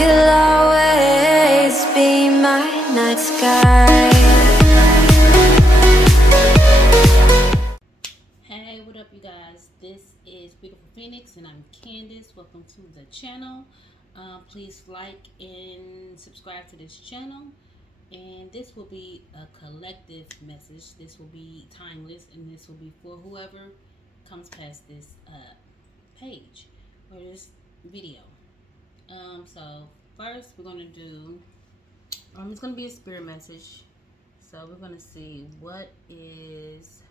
You'll always be my night sky. Hey, what up, you guys? This is Beautiful Phoenix, and I'm Candace. Welcome to the channel. Please like and subscribe to this channel. And this will be a collective message. This will be timeless, and this will be for whoever comes past this page or this video. So first, we're gonna do. It's gonna be a spirit message. So we're gonna see what is.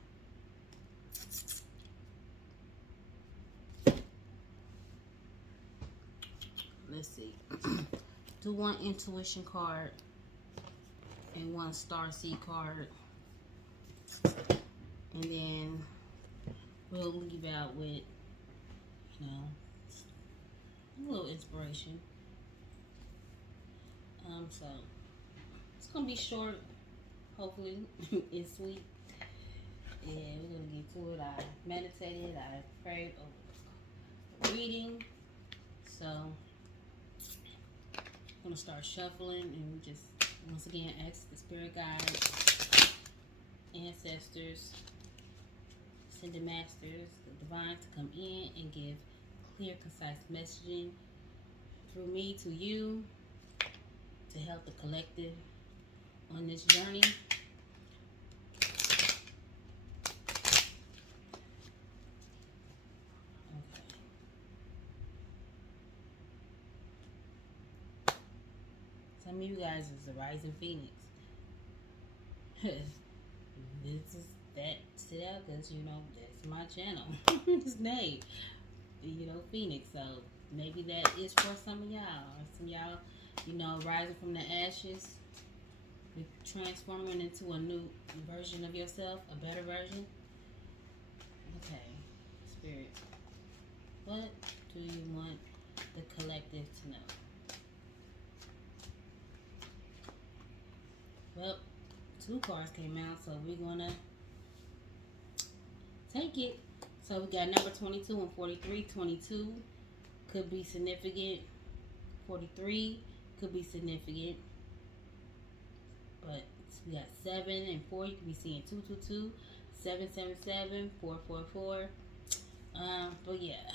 Let's see. Do one intuition card and one star seed card, and then we'll leave out with, a little inspiration. So it's gonna be short. Hopefully, it's sweet. And we're gonna get to it. I meditated. I prayed over the reading. So I'm gonna start shuffling, and we just once again ask the spirit guides, ancestors, ascended masters, the divine to come in and give clear, concise messaging through me to you to help the collective on this journey. Some of you guys is a rising phoenix. This is that sit out because that's my channel. It's name. Phoenix. So maybe that is for some of y'all. Some of y'all, rising from the ashes, transforming into a new version of yourself, a better version. Okay, Spirit. What do you want the collective to know? Well, 2 cards came out, so we're gonna take it. So we got number 22 and 43. 22 could be significant. 43 could be significant. But we got 7 and 4. You could be seeing 222, 777, 444. But yeah.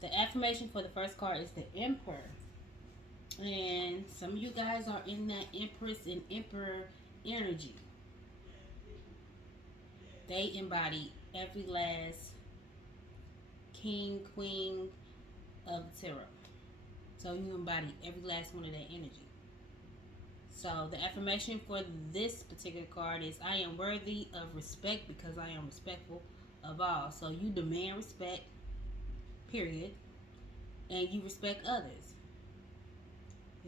The affirmation for the first card is the Emperor. And some of you guys are in that Empress and Emperor energy. They embody every last king, queen of the tarot. So you embody every last one of that energy. So the affirmation for this particular card is, I am worthy of respect because I am respectful of all. So you demand respect, period. And you respect others.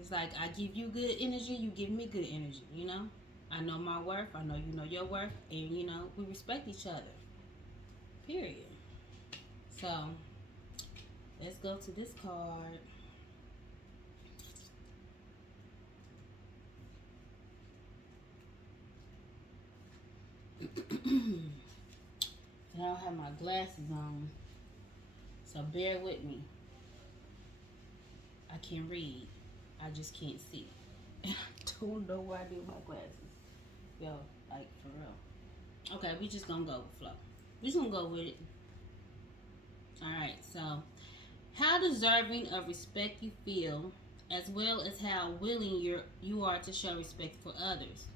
It's like I give you good energy, you give me good energy, I know my worth, I know you know your worth, and we respect each other. Period. So let's go to this card. I don't have my glasses on, so bear with me. I can read. I just can't see. And I don't know why I do my glasses. Yo, like for real. Okay, we just gonna go with flow. We just gonna go with it. Alright, so how deserving of respect you feel, as well as how willing you are to show respect for others.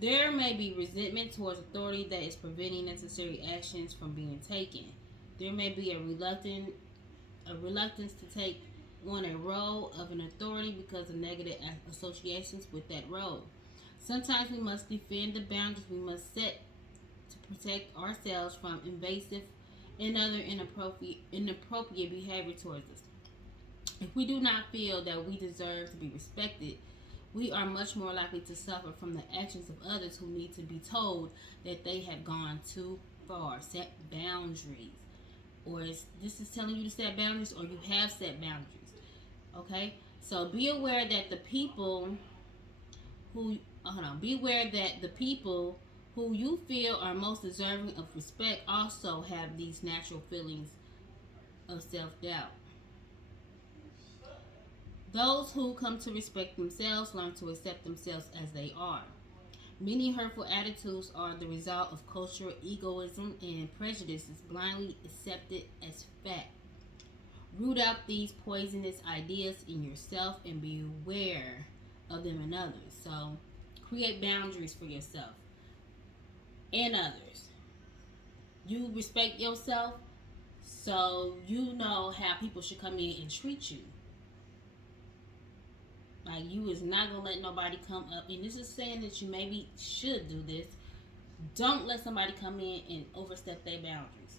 There may be resentment towards authority that is preventing necessary actions from being taken. There may be a reluctance to take on a role of an authority because of negative associations with that role. Sometimes we must defend the boundaries we must set to protect ourselves from invasive and other inappropriate behavior towards us. If we do not feel that we deserve to be respected, we are much more likely to suffer from the actions of others who need to be told that they have gone too far. Set boundaries. Or this is telling you to set boundaries, or you have set boundaries. Okay? So be aware that the people who you feel are most deserving of respect also have these natural feelings of self-doubt. Those who come to respect themselves learn to accept themselves as they are. Many hurtful attitudes are the result of cultural egoism and prejudices blindly accepted as fact. Root out these poisonous ideas in yourself and be aware of them in others. So, create boundaries for yourself and others. You respect yourself, so you know how people should come in and treat you. Like, you is not gonna let nobody come up, and this is saying that you maybe should do this. Don't let somebody come in and overstep their boundaries.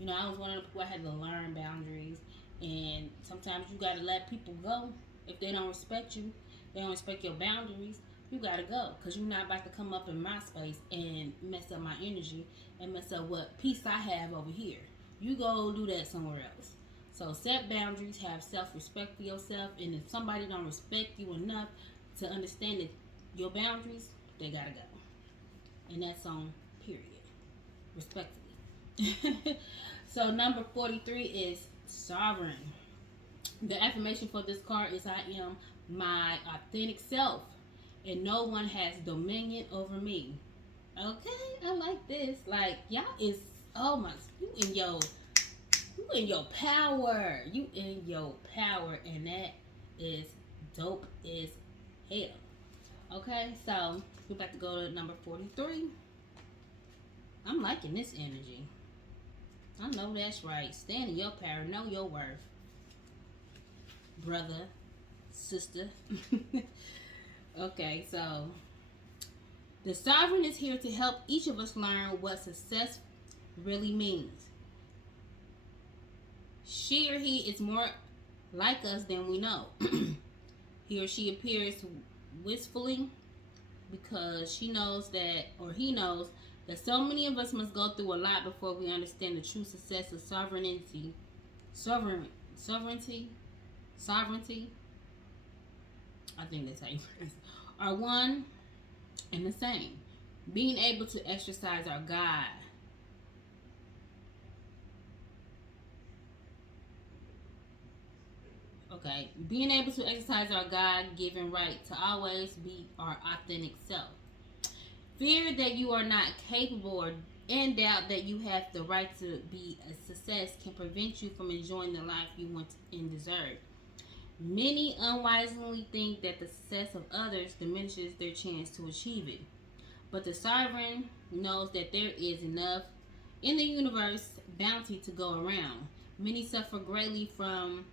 You know, I was one of the people I had to learn boundaries, and sometimes you gotta let people go if they don't respect you. They don't respect your boundaries. You gotta go, because you're not about to come up in my space and mess up my energy and mess up what peace I have over here. You go do that somewhere else. So set boundaries, have self-respect for yourself, and if somebody don't respect you enough to understand that your boundaries, they gotta go. And that's on period. Respectfully. So number 43 is sovereign. The affirmation for this card is I am my authentic self and no one has dominion over me. Okay, I like this. Like, y'all is, oh my, you in your power. You in your power, and that is dope as hell. Okay, so we're about to go to number 43. I'm liking this energy. I know that's right. Stand in your power. Know your worth. Brother, sister. Okay, so the sovereign is here to help each of us learn what success really means. She or he is more like us than we know. He or she appears wistfully because she knows that, or he knows that so many of us must go through a lot before we understand the true success of sovereignty. Sovereignty. I think that's how you phrase it. Are one and the same. Being able to exercise our God. Okay. Being able to exercise our God-given right to always be our authentic self. Fear that you are not capable or and doubt that you have the right to be a success can prevent you from enjoying the life you want and deserve. Many unwisely think that the success of others diminishes their chance to achieve it. But the sovereign knows that there is enough in the universe bounty to go around. Many suffer greatly from...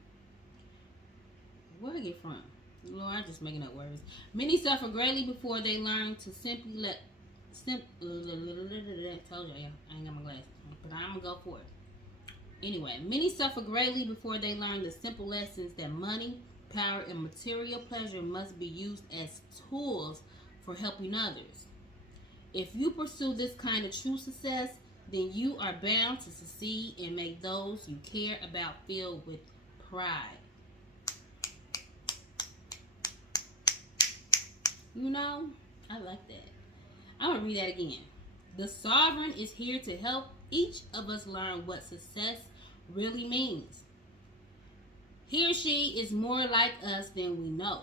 Where did I get from? Lord, I'm just making up words. Many suffer greatly before they learn to simply let... Told you, I ain't got my glasses. But I'm going to go for it. Anyway, many suffer greatly before they learn the simple lessons that money, power, and material pleasure must be used as tools for helping others. If you pursue this kind of true success, then you are bound to succeed and make those you care about feel with pride. You know, I like that. I'm going to read that again. The sovereign is here to help each of us learn what success really means. He or she is more like us than we know.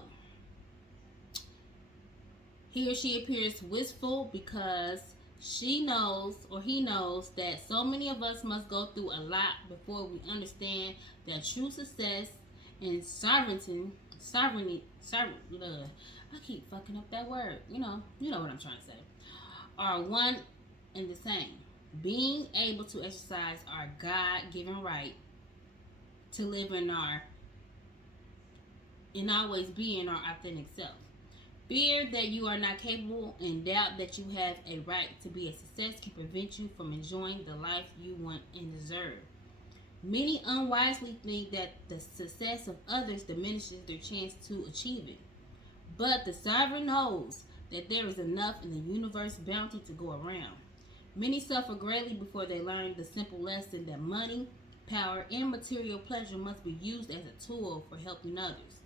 He or she appears wistful because she knows or he knows that so many of us must go through a lot before we understand that true success and sovereignty, I keep fucking up that word. You know what I'm trying to say. Are one and the same. Being able to exercise our God-given right to live in always being our authentic self. Fear that you are not capable and doubt that you have a right to be a success can prevent you from enjoying the life you want and deserve. Many unwisely think that the success of others diminishes their chance to achieve it. But the sovereign knows that there is enough in the universe bounty to go around. Many suffer greatly before they learn the simple lesson that money, power, and material pleasure must be used as a tool for helping others.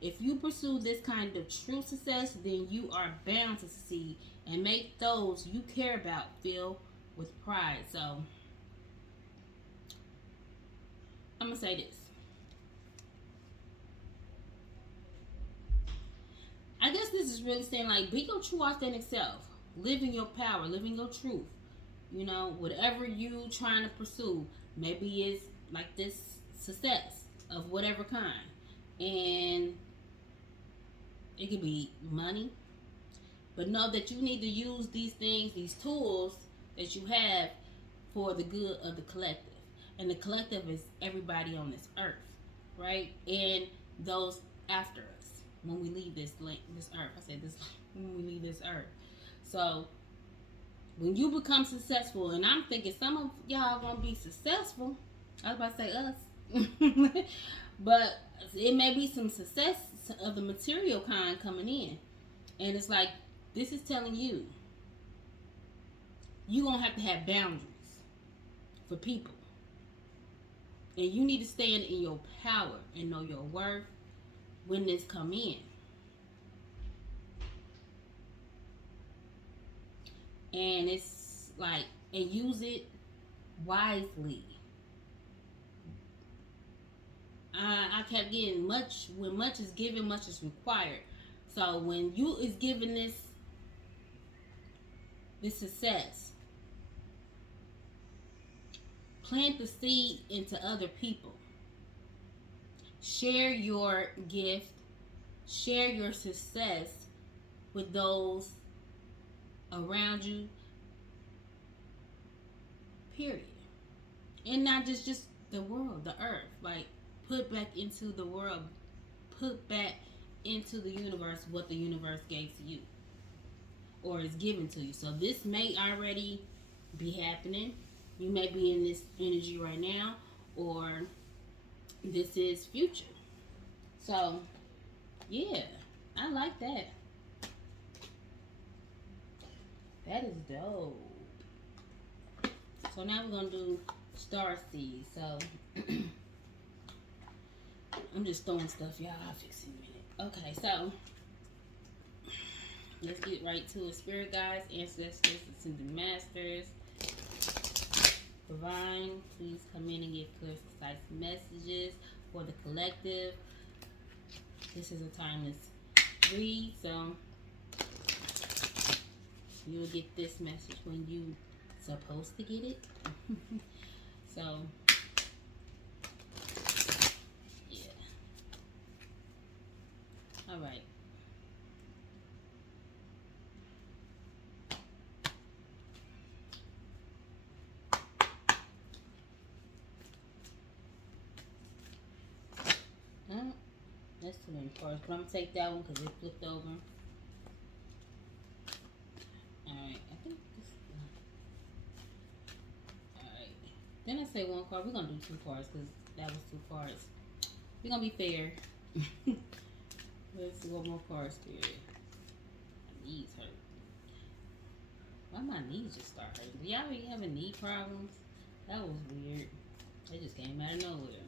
If you pursue this kind of true success, then you are bound to succeed and make those you care about feel with pride. So, gonna say this. I guess this is really saying like be your true authentic self. Live in your power, live in your truth. You know, whatever you trying to pursue, maybe it's like this success of whatever kind. And it could be money. But know that you need to use these things, these tools that you have for the good of the collective. And the collective is everybody on this earth, right? And those after us when we leave this earth. I said this when we leave this earth. So when you become successful, and I'm thinking some of y'all gonna be successful. I was about to say us, but it may be some success of the material kind coming in, and it's like this is telling you you're gonna have to have boundaries for people, and you need to stand in your power and know your worth when this come in. And it's like, and use it wisely. I kept getting much, when much is given, much is required. So when you is given this success, plant the seed into other people. Share your gift, share your success with those around you, period. And not just the world, the earth. Like, put back into the world, put back into the universe what the universe gave to you or is given to you. So this may already be happening. You may be in this energy right now, or this is future. So yeah, I like that. That is dope. So now we're gonna do star seeds. So I'm just throwing stuff, y'all. I'll fix it in a minute. Okay, so let's get right to it. Spirit guides, ancestors, ascended masters, divine, please come in and give clear, concise messages for the collective. This is a timeless read, so you'll get this message when you supposed to get it. So yeah. All right. That's too many cards, but I'm gonna take that one because it flipped over. Alright, I think this one. Alright. Then I say one card. We're gonna do two cards because that was two cards. We're gonna be fair. Let's see one more card, Spirit. My knees hurt. Why my knees just start hurting? Do y'all be having knee problems? That was weird. They just came out of nowhere.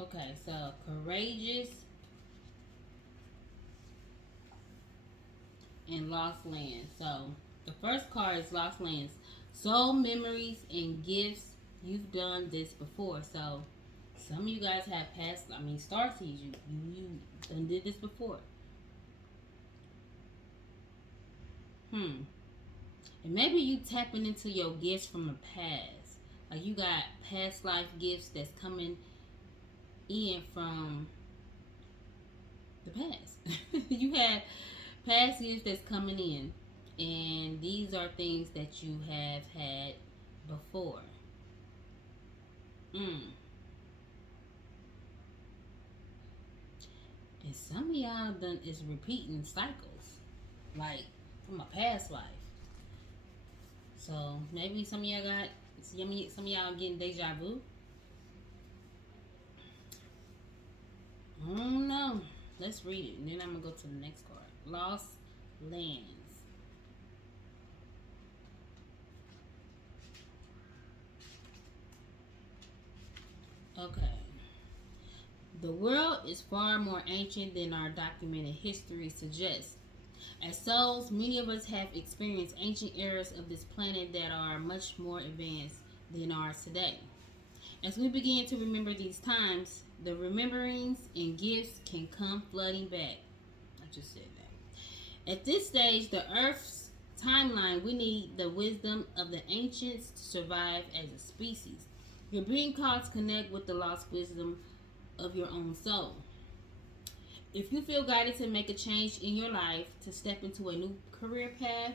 Okay, so courageous and lost lands. So the first card is lost lands. Soul memories and gifts. You've done this before. So some of you guys have passed. I mean, star seeds. You done did this before. And maybe you tapping into your gifts from the past. Like you got past life gifts that's coming in from the past. You have past gifts that's coming in, and these are things that you have had before. And some of y'all done is repeating cycles, like from a past life. So maybe some of y'all getting deja vu. I don't know. Let's read it, and then I'm gonna go to the next card. Lost lands. Okay. The world is far more ancient than our documented history suggests. As souls, many of us have experienced ancient eras of this planet that are much more advanced than ours today. As we begin to remember these times, the rememberings and gifts can come flooding back. I just said that. At this stage, the Earth's timeline, we need the wisdom of the ancients to survive as a species. You're being called to connect with the lost wisdom of your own soul. If you feel guided to make a change in your life, to step into a new career path,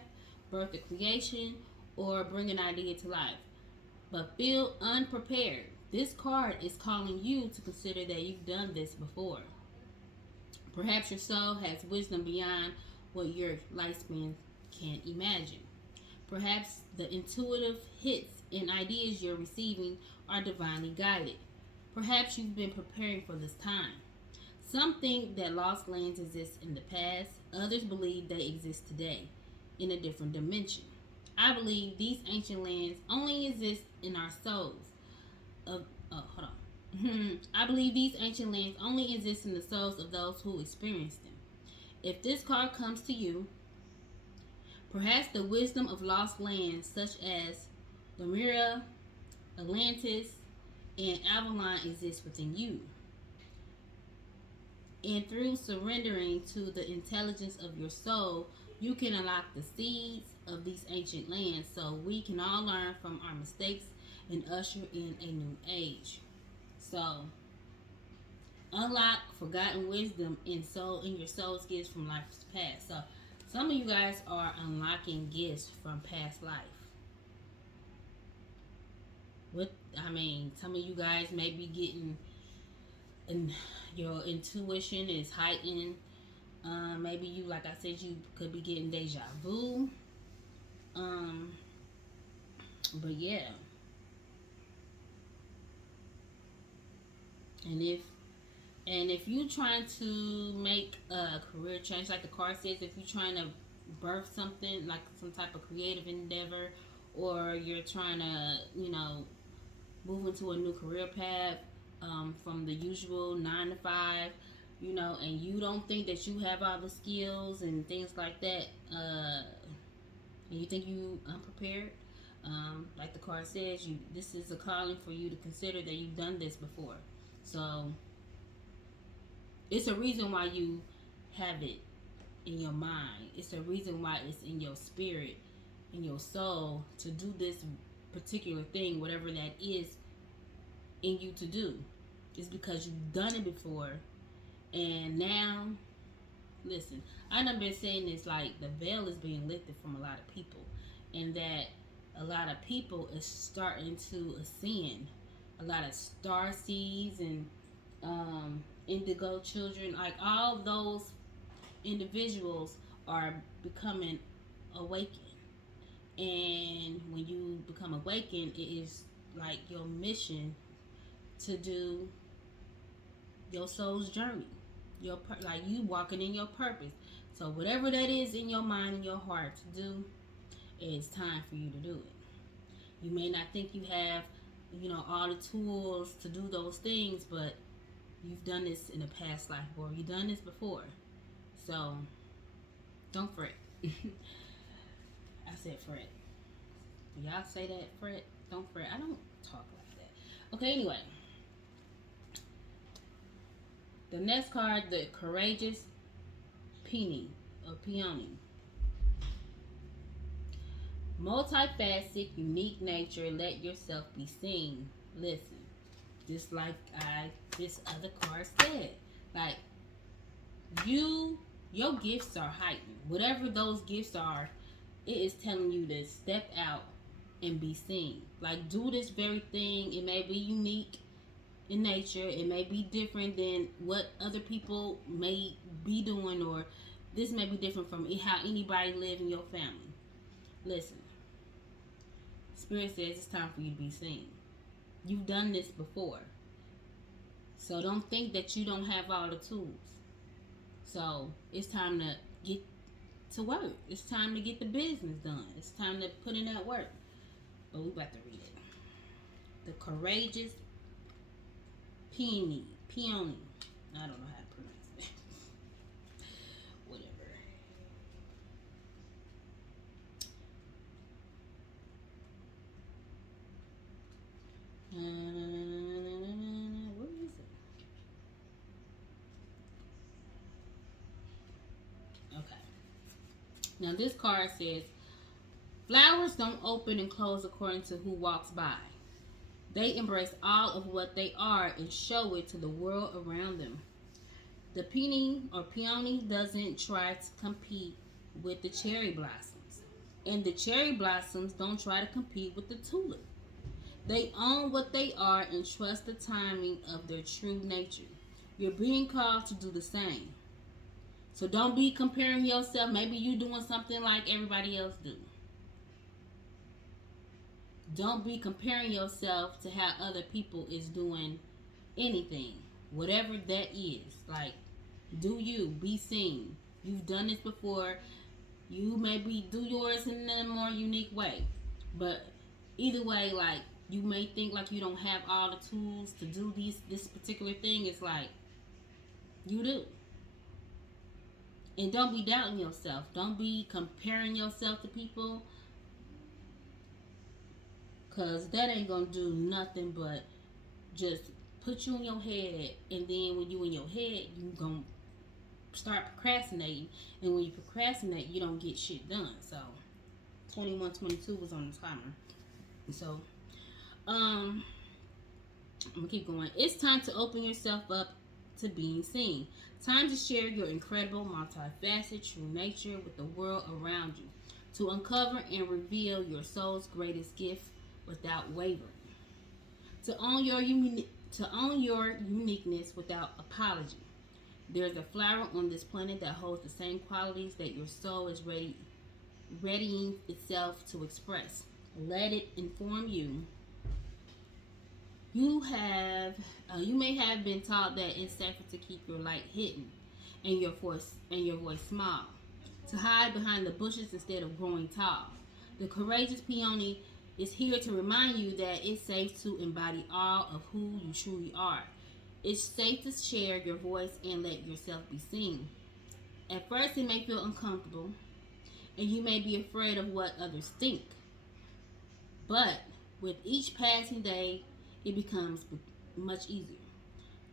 birth a creation, or bring an idea to life, but feel unprepared, this card is calling you to consider that you've done this before. Perhaps your soul has wisdom beyond what your lifespan can imagine. Perhaps the intuitive hits and ideas you're receiving are divinely guided. Perhaps you've been preparing for this time. Some think that lost lands exist in the past, others believe they exist today in a different dimension. I believe these ancient lands only exist in our souls. Hold on. I believe these ancient lands only exist in the souls of those who experience them. If this card comes to you, perhaps the wisdom of lost lands such as Lemuria, Atlantis, and Avalon exists within you. And through surrendering to the intelligence of your soul, you can unlock the seeds of these ancient lands so we can all learn from our mistakes and usher in a new age. So, unlock forgotten wisdom in your soul's gifts from life's past. So, some of you guys are unlocking gifts from past life. Some of you guys may be getting, and your intuition is heightened. Maybe you, like I said, you could be getting deja vu. But yeah. And if you're trying to make a career change, like the card says, if you're trying to birth something, like some type of creative endeavor, or you're trying to, move into a new career path, from the usual 9 to 5, and you don't think that you have all the skills and things like that, and you think you unprepared, like the card says, this is a calling for you to consider that you've done this before. So it's a reason why you have it in your mind. It's a reason why it's in your spirit, in your soul, to do this particular thing, whatever that is in you to do. It's because you've done it before. And now, listen, I've been saying this, like, the veil is being lifted from a lot of people. And that a lot of people is starting to ascend. A lot of star seeds and indigo children, like all those individuals are becoming awakened. And when you become awakened, it is like your mission to do your soul's journey, like you walking in your purpose. So whatever that is in your mind and your heart to do, it's time for you to do it. You may not think you have, all the tools to do those things, but you've done this in a past life, or you've done this before. So don't fret. I said fret. Do y'all say that? Fret? Don't fret. I don't talk like that. Okay, anyway. The next card, the Courageous Peony, or Peony. Multifaceted, unique nature, let yourself be seen. Listen, just like this other card said, like, your gifts are heightened. Whatever those gifts are, it is telling you to step out and be seen. Like, do this very thing. It may be unique in nature. It may be different than what other people may be doing, or this may be different from how anybody live in your family. Listen, Spirit says it's time for you to be seen. You've done this before. So don't think that you don't have all the tools. So it's time to get to work. It's time to get the business done. It's time to put in that work. But we about to read it. The Courageous Peony. I don't know how to pronounce it. Whatever. Now this card says, flowers don't open and close according to who walks by. They embrace all of what they are and show it to the world around them. The peony doesn't try to compete with the cherry blossoms. And the cherry blossoms don't try to compete with the tulip. They own what they are and trust the timing of their true nature. You're being called to do the same. So don't be comparing yourself. Maybe you doing something like everybody else do. Don't be comparing yourself to how other people is doing anything. Whatever that is. Like, do you. Be seen. You've done this before. You maybe do yours in a more unique way. But either way, like, you may think like you don't have all the tools to do this particular thing. It's like, you do. And don't be doubting yourself. Don't be comparing yourself to people. Because that ain't going to do nothing but just put you in your head. And then when you in your head, you going to start procrastinating. And when you procrastinate, you don't get shit done. So, 2122 was on the timer. And so, I'm going to keep going. It's time to open yourself up to being seen. Time to share your incredible, multifaceted true nature with the world around you. To uncover and reveal your soul's greatest gift without wavering. To own your uniqueness without apology. There's a flower on this planet that holds the same qualities that your soul is readying itself to express. Let it inform you. You may have been taught that it's safer to keep your light hidden and your voice small, to hide behind the bushes instead of growing tall. The courageous peony is here to remind you that it's safe to embody all of who you truly are. It's safe to share your voice and let yourself be seen. At first, it may feel uncomfortable, and you may be afraid of what others think. But with each passing day, it becomes much easier.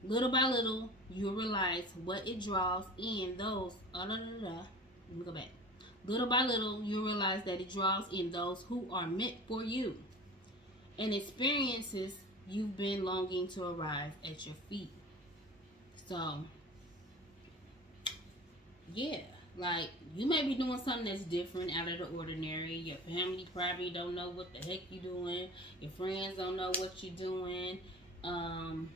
Little by little, you'll realize what it draws in those. Let me go back. Little by little, you'll realize that it draws in those who are meant for you, and experiences you've been longing to arrive at your feet. So, yeah, like, you may be doing something that's different, out of the ordinary. Your family probably don't know what the heck you're doing. Your friends don't know what you're doing. And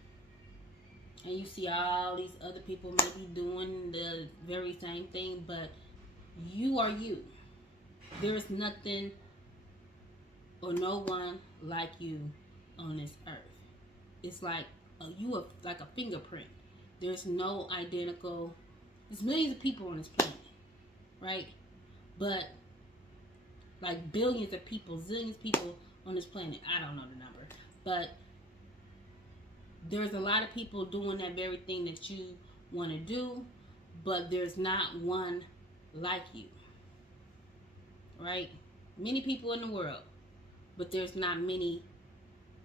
you see all these other people maybe doing the very same thing, but you are you. There is nothing or no one like you on this earth. It's like you are like a fingerprint. There's no identical. There's millions of people on this planet, right? But like billions of people, zillions of people on this planet. I don't know the number, but there's a lot of people doing that very thing that you want to do, but there's not one like you, right? Many people in the world, but there's not many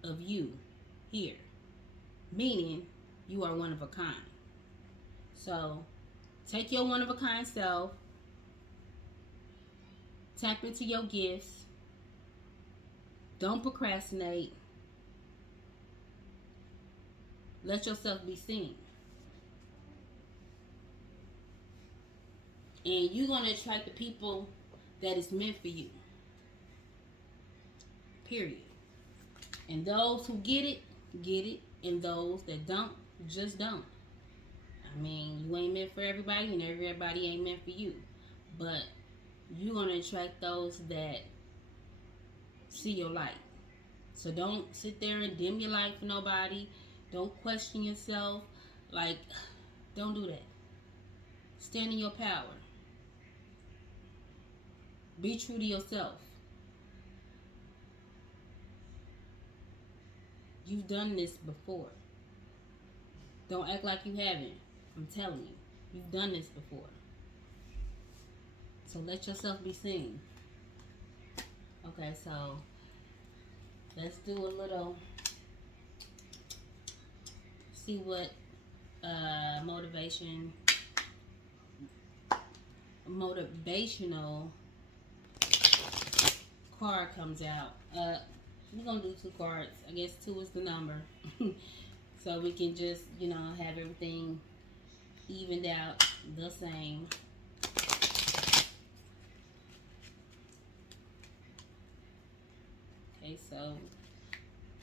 of you here, meaning you are one of a kind. So take your one of a kind self, tap into your gifts, don't procrastinate, let yourself be seen. And you're going to attract the people that is meant for you. Period. And those who get it, get it. And those that don't, just don't. I mean, you ain't meant for everybody, and everybody ain't meant for you. But you're going to attract those that see your light. So don't sit there and dim your light for nobody. Don't question yourself. Like, don't do that. Stand in your power. Be true to yourself. You've done this before. Don't act like you haven't. I'm telling you. You've done this before. So let yourself be seen. Okay, so let's do a little, see what motivation motivational card comes out. We're gonna do 2 cards. I guess 2 is the number. So we can just, have everything evened out the same. Okay, so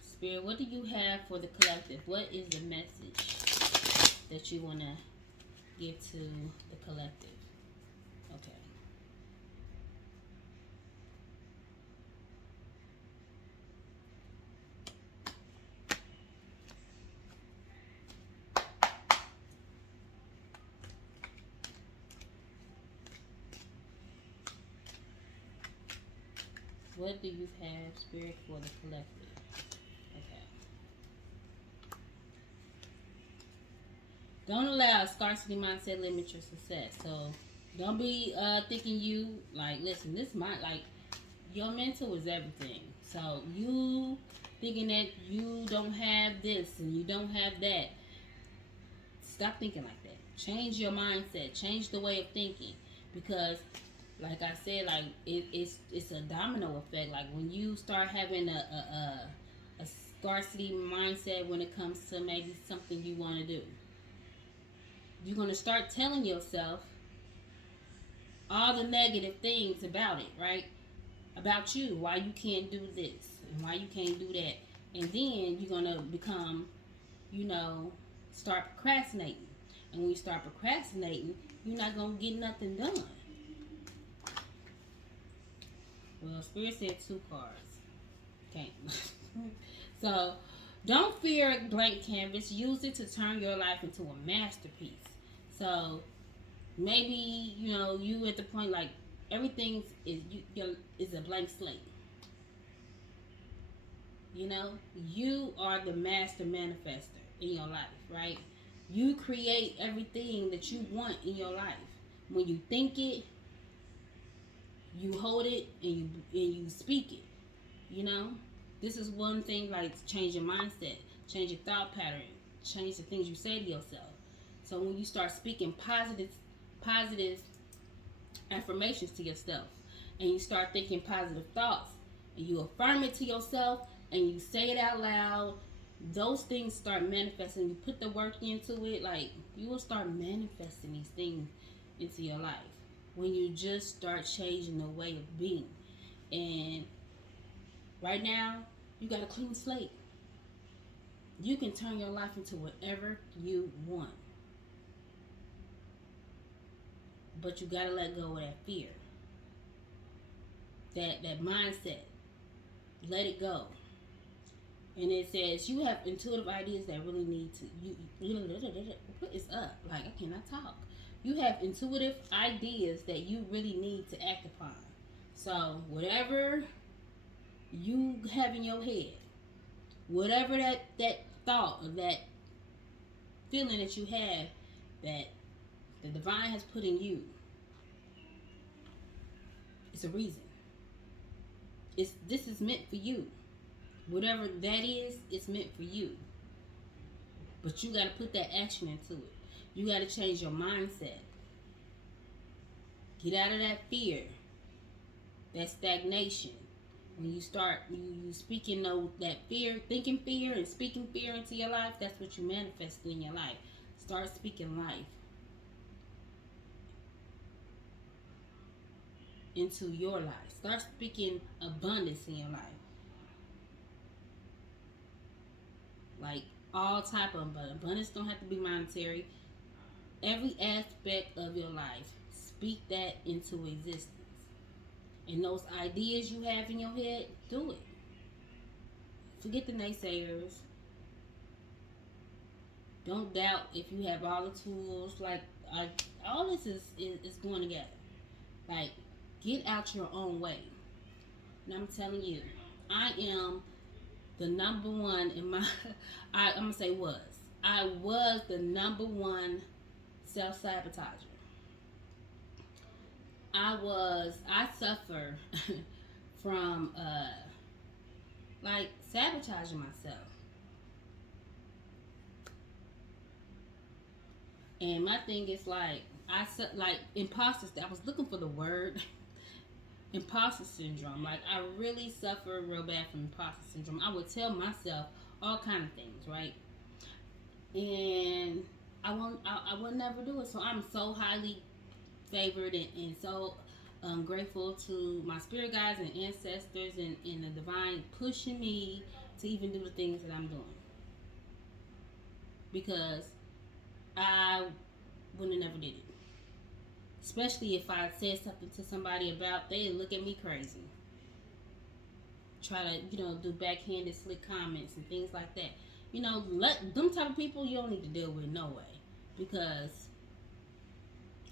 Spirit, what do you have for the collective? What is the message that you want to give to the collective? Okay. What do you have, Spirit, for the collective? Okay. Don't allow a scarcity mindset limit your success. So don't be thinking you listen, this might your mental is everything. So you thinking that you don't have this and you don't have that. Stop thinking like that. Change your mindset. Change the way of thinking. Because like I said, it's a domino effect. Like when you start having a scarcity mindset when it comes to maybe something you want to do, you're going to start telling yourself all the negative things about it, right? About you, why you can't do this and why you can't do that. And then you're going to become, start procrastinating. And when you start procrastinating, you're not going to get nothing done. Well, Spirit said 2 cards. Okay. So, don't fear a blank canvas. Use it to turn your life into a masterpiece. So, maybe, you at the point everything is a blank slate. You are the master manifester in your life, right? You create everything that you want in your life. When you think it, you hold it and you speak it. This is one thing, change your mindset, change your thought pattern, change the things you say to yourself. So when you start speaking positive affirmations to yourself, and you start thinking positive thoughts, and you affirm it to yourself and you say it out loud, those things start manifesting. You put the work into it, you will start manifesting these things into your life when you just start changing the way of being. And right now, you got a clean slate. You can turn your life into whatever you want. But you got to let go of that fear. That mindset. Let it go. And it says you have intuitive ideas that really need to what is up? I cannot talk. You have intuitive ideas that you really need to act upon. So whatever you have in your head, whatever that thought or that feeling that you have that the divine has put in you, it's a reason. This is meant for you. Whatever that is, it's meant for you. But you got to put that action into it. You got to change your mindset. Get out of that fear, that stagnation. When you start, you speaking that fear, thinking fear and speaking fear into your life, that's what you manifest in your life. Start speaking life into your life. Start speaking abundance in your life. All type of abundance don't have to be monetary. Every aspect of your life, speak that into existence. And those ideas you have in your head, do it. Forget the naysayers. Don't doubt if you have all the tools. All this is going together. Get out your own way. And I'm telling you, I am the number one in my, I'm going to say was. I was the number one self-sabotager. I suffer from, sabotaging myself. And my thing is like imposter. I was looking for the word imposter syndrome. Like I really suffer real bad from imposter syndrome. I would tell myself all kind of things, right? And I would never do it. So I'm so highly favored and so grateful to my spirit guides and ancestors and the divine pushing me to even do the things that I'm doing, because I would have never did it. Especially if I said something to somebody about, they'd look at me crazy. Try to, do backhanded slick comments and things like that. Let them type of people you don't need to deal with, no way. Because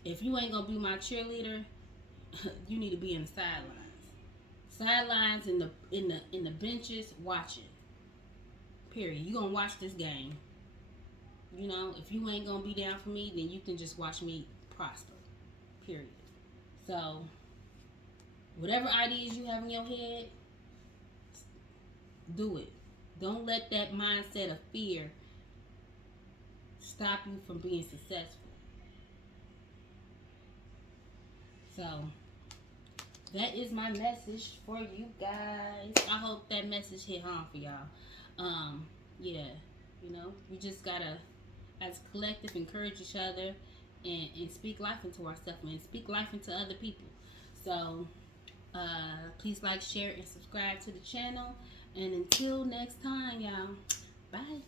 if you ain't gonna be my cheerleader, you need to be in the sidelines, in the benches, watching. Period. You gonna watch this game. If you ain't gonna be down for me, then you can just watch me prosper. Period. So, whatever ideas you have in your head, do it. Don't let that mindset of fear stop you from being successful. So, that is my message for you guys. I hope that message hit home for y'all. Yeah, we just gotta, as a collective, encourage each other and speak life into ourselves and speak life into other people. So, please like, share, and subscribe to the channel. And until next time, y'all, bye.